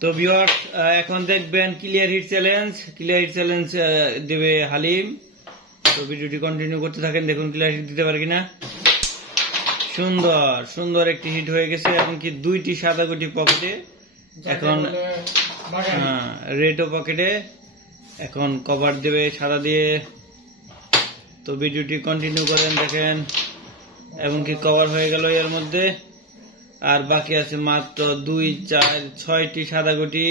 তো ভিউয়ার্স এখন দেখবেন clear hit challenge. Clear hit challenge দেবে হালিম। তো ভিডিওটি কন্টিনিউ করতে থাকেন, দেখুন ক্লিয়ার হিট দিতে পারে কিনা। সুন্দর সুন্দর একটি হিট হয়ে গেছে, এমনকি 2টি সাদা গুটি পকেটে। এখন রেডও পকেটে। এখন কভার দেবে সাদা দিয়ে। তো ভিডিওটি কন্টিনিউ করেন, দেখেন এমনকি কভার হয়ে গেল এর মধ্যে। আর বাকি আছে মাত্র 2, 4, 6টি সাদা গুটি।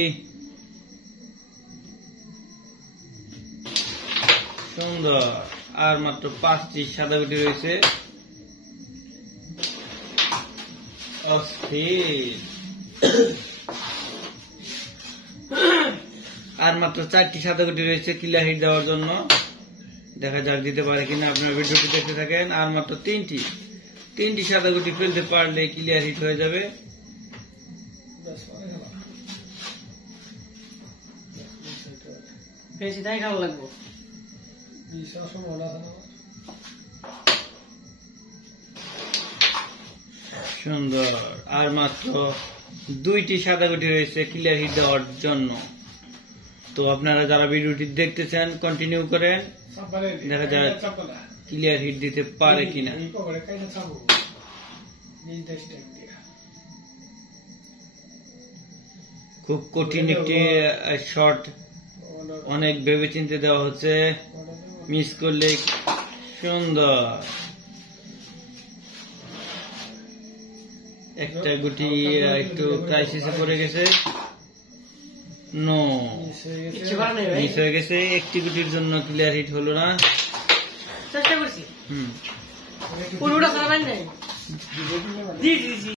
সুন্দর। আর মাত্র 5টি সাদা গুটি রয়েছে। আর মাত্র 4টি সাদা গুটি রয়েছে ক্লিয়ার হিট দেওয়ার জন্য। দেখা যাক দিতে পারে কিনা, আপনারা ভিডিওটি দেখতে থাকেন। আর মাত্র 3টি সাদা গুটি ফেলতে পারলে ক্লিয়ার হিট হয়ে যাবে। সুন্দর। আর মাত্র 2টি সাদা গুটি রয়েছে ক্লিয়ার হিট দেওয়ার জন্য। তো আপনারা যারা ভিডিওটি দেখতেছেন কন্টিনিউ করেন, দেখা যায় ক্লিয়ার হিট দিতে পারে কিনা। খুব কঠিন একটি শট, অনেক ভেবে চিন্তে দেওয়া হচ্ছে, মিস করলে। সুন্দর। একটা গুটি একটু ক্রাইসিসে পড়ে গেছে। নো, মিস হয়ে গেছে। একটি গুটির জন্য ক্লিয়ার হিট হলো না। চেষ্টা করছি।